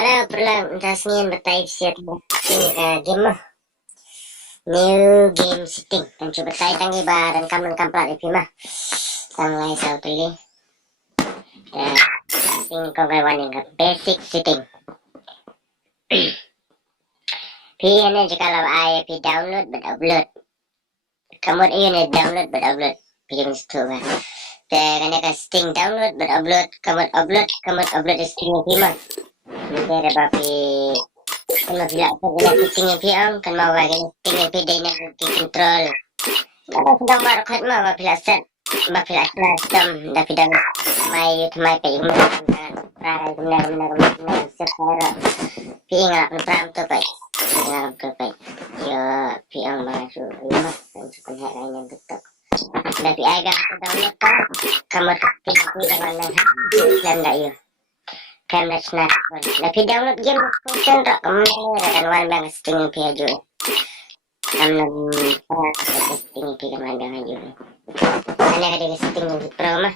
Ada perlu tasnya bertai siap game mah. New game setting. Dan coba tay tangi ba dan kamu kamplat itu mah. Tanglay sa utili. Setting ko gawan yang basic setting. Piano jika law ay download but upload. Kamu ini download but upload. Pilih itu ba. Kaya ka setting download but upload. Kamu upload setting itu mah. Hindi ba pi kan mabila ko gina setting yung piang kan mawa gina setting yung pi day na control kada sedang barukat ma mapila set mapila custom dapat dang may pa yung para benar secara piang lah pram tu pa ngam ko pa yo piang masuk lima kan sukan hara yang betul tapi aga download ka kamar pilih dengan dan enggak yo Camera snap. Tapi download game function tak kamera dan wala setting page. Kamu setting page kan wala juga. Ana ada setting di pro mah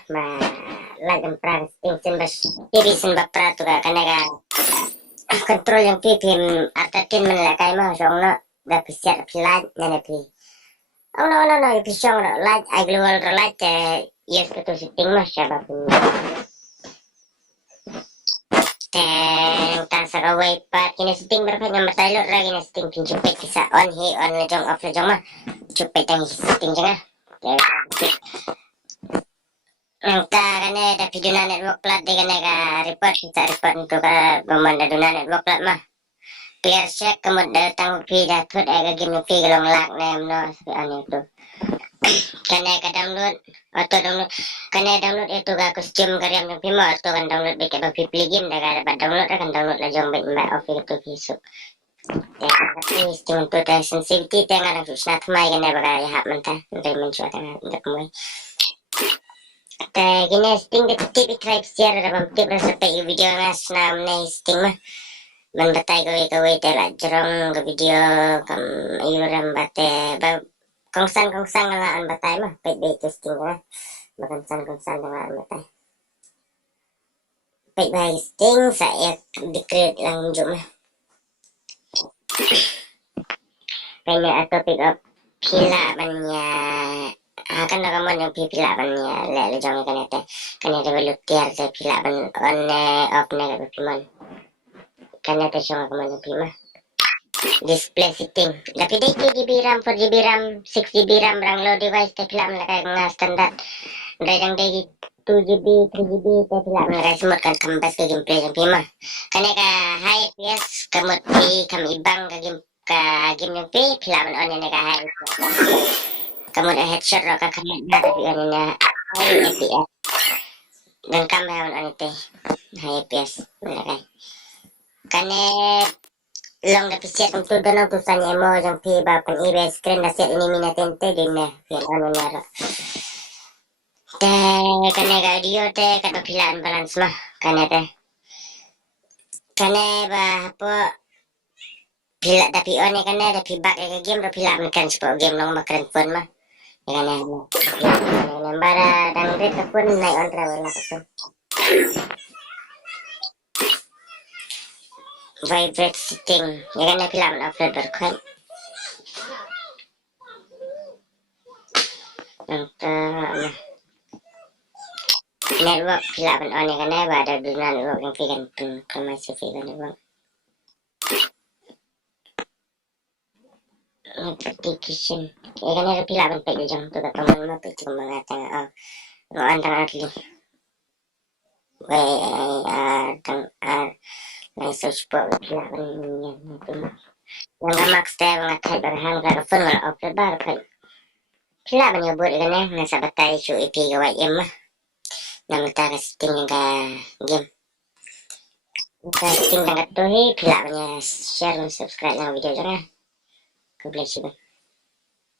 lagam pra setting sembas TV sembah pra tu kan ada control yang PPM artatin menlakai mah songna dah siap pelan dan pi. Oh no pisong light I global light yes betul setting mah siapa pun. Tang sa way pa kini setting berapa nomor tailor lagi setting pinjupit bisa on lejong off lejong mah cupit yang setting jangan angka kana da video na network plat di kana ka report bisa report untuk ka pemanda duna network plat mah biar check kemud datang pi datud aga game pi galong lak nem no ane tu kana ka download atau download kana download itu ga custom karyam yang pima atau kan download beke ba pipli game daga dapat download kan download la jong bet mbak off itu pisuk ya tapi setting tu ta sensitivity tengah ada fusna thmai kana ba ya hap mentah dari mencuat ndak moi ta gini setting de tip tribe share dalam tip sampai video mas nam nei setting mah man batai gawe tela jerong ke video kam ayuram bate ba kongsan ngalaan batay mah pwede testing na kongsan ngalaan batay pwede testing sa decreate lang jum pwede ato pick up pila man niya akan nakaman yung pipila man niya lalo jong kanete volunteer sa pila man on off na kapiman kanete siya nakaman yung pima display setting. Tapi dia 2GB RAM, 4GB RAM, 6GB RAM rang low device tapi lah mereka nga standar. Yang dia 2GB, 3GB tapi lah mereka semut kan kembas ke gameplay yang pima. Karena ka high FPS kamut pi kami ibang ka game yang pi pila man on ka high. Kamut headshot ro ka kamut na tapi on na high FPS. Dan kamera on ite high FPS mereka. Karena long na pisit ang tudo ng tusan mo yung piba pan ibe screen na siya ini minatente din na yan ano nara te kanega audio te katapilaan balance mah kanete kaneba po pila tapi one kaneda tapi back ke game ro pila kan po game long makren phone mah kanena nambara dang red phone nai on travel na ko vibrate setting ya kan pila man upload berkait network pila man on ya kan ada dunia network yang vegan pun masih vegan network notification ya kan ada pila man pek jam tu tak teman mah pek cuma mengatakan oh antara asli may search po pila man yan yang max tayo mga type barhang ka phone wala upload bar kay pila man yung buat ka na sa batay so ipigawa yung mah na matara setting ka game sa setting ka tuhi pila man yung share and subscribe ng video dyan God bless you.